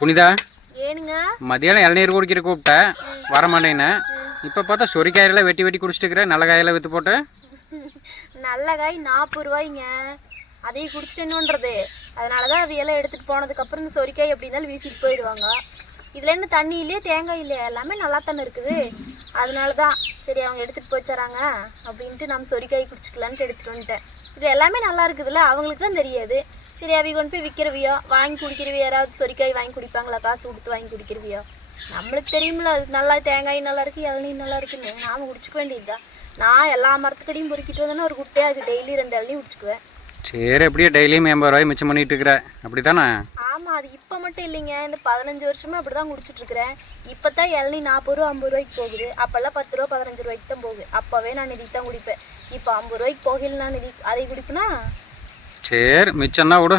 புனிதா ஏனுங்க மதியானம் இளநீர் குடிக்கிற கூப்பிட்டேன் வர மாட்டேன்னு. இப்போ பார்த்தா சொரிக்காயெல்லாம் வெட்டி வெட்டி குடிச்சிட்டு இருக்கிறேன். நல்ல காயெல்லாம் விற்று போட்டு. நல்ல காய் 40 ரூபாய்ங்க. அதையும் குடிச்சிட்டேன்னுன்றது. அதனால தான் அவையெல்லாம் எடுத்துகிட்டு போனதுக்கப்புறம் இந்த சொரிக்காய் எப்படி இருந்தாலும் வீசிட்டு போயிடுவாங்க. இதில் என்ன தண்ணி இல்லையா தேங்காய் இல்லையா எல்லாமே நல்லா தானே இருக்குது. அதனால தான் சரி அவங்க எடுத்துகிட்டு போச்சுறாங்க அப்படின்ட்டு நம்ம சொரிக்காய் குடிச்சிக்கலான்ட்டு எடுத்துகிட்டு வந்துட்டேன். இது எல்லாமே நல்லா இருக்குதுல்ல, அவங்களுக்கு தான் தெரியாது. சரி அவை கொண்டு போய் விற்கிறவியோ வாங்கி குடிக்கிறவியோ, யாராவது சொரிக்காய் வாங்கி குடிப்பாங்களா காசு கொடுத்து வாங்கி குடிக்கிறவியோ? நம்மளுக்கு தெரியுமில்ல அது நல்லா தேங்காய் நல்லா இருக்குது இளநீர் நல்லா இருக்குன்னு நாம் குடிச்சிக்க வேண்டியதுதான். நான் எல்லா மரத்துக்கடியும் பொறுக்கிட்டு வந்தேன்னா ஒரு குட்டையாக அது டெய்லி 2 இளநீ குடிச்சிக்குவேன். சரி எப்படியே டெய்லியும் 80 ரூபாய் மிச்சம் பண்ணிட்டு இருக்கிற அப்படி தானே? ஆமாம், அது இப்போ மட்டும் இல்லைங்க, இந்த 15 வருஷமா அப்படி தான் குடிச்சிட்ருக்கிறேன். இப்போ தான் இளநீ 40 ரூபா 50 ரூபாய்க்கு போகுது. அப்போல்லாம் 10 ரூபா 15 ரூபாய்க்கு தான் போகுது. அப்போவே நான் நிதி தான் குடிப்பேன். இப்போ 50 ரூபாய்க்கு போகல நான் நிதி அதை குடிப்பேனா? சரி மிச்சம் தான் விடு.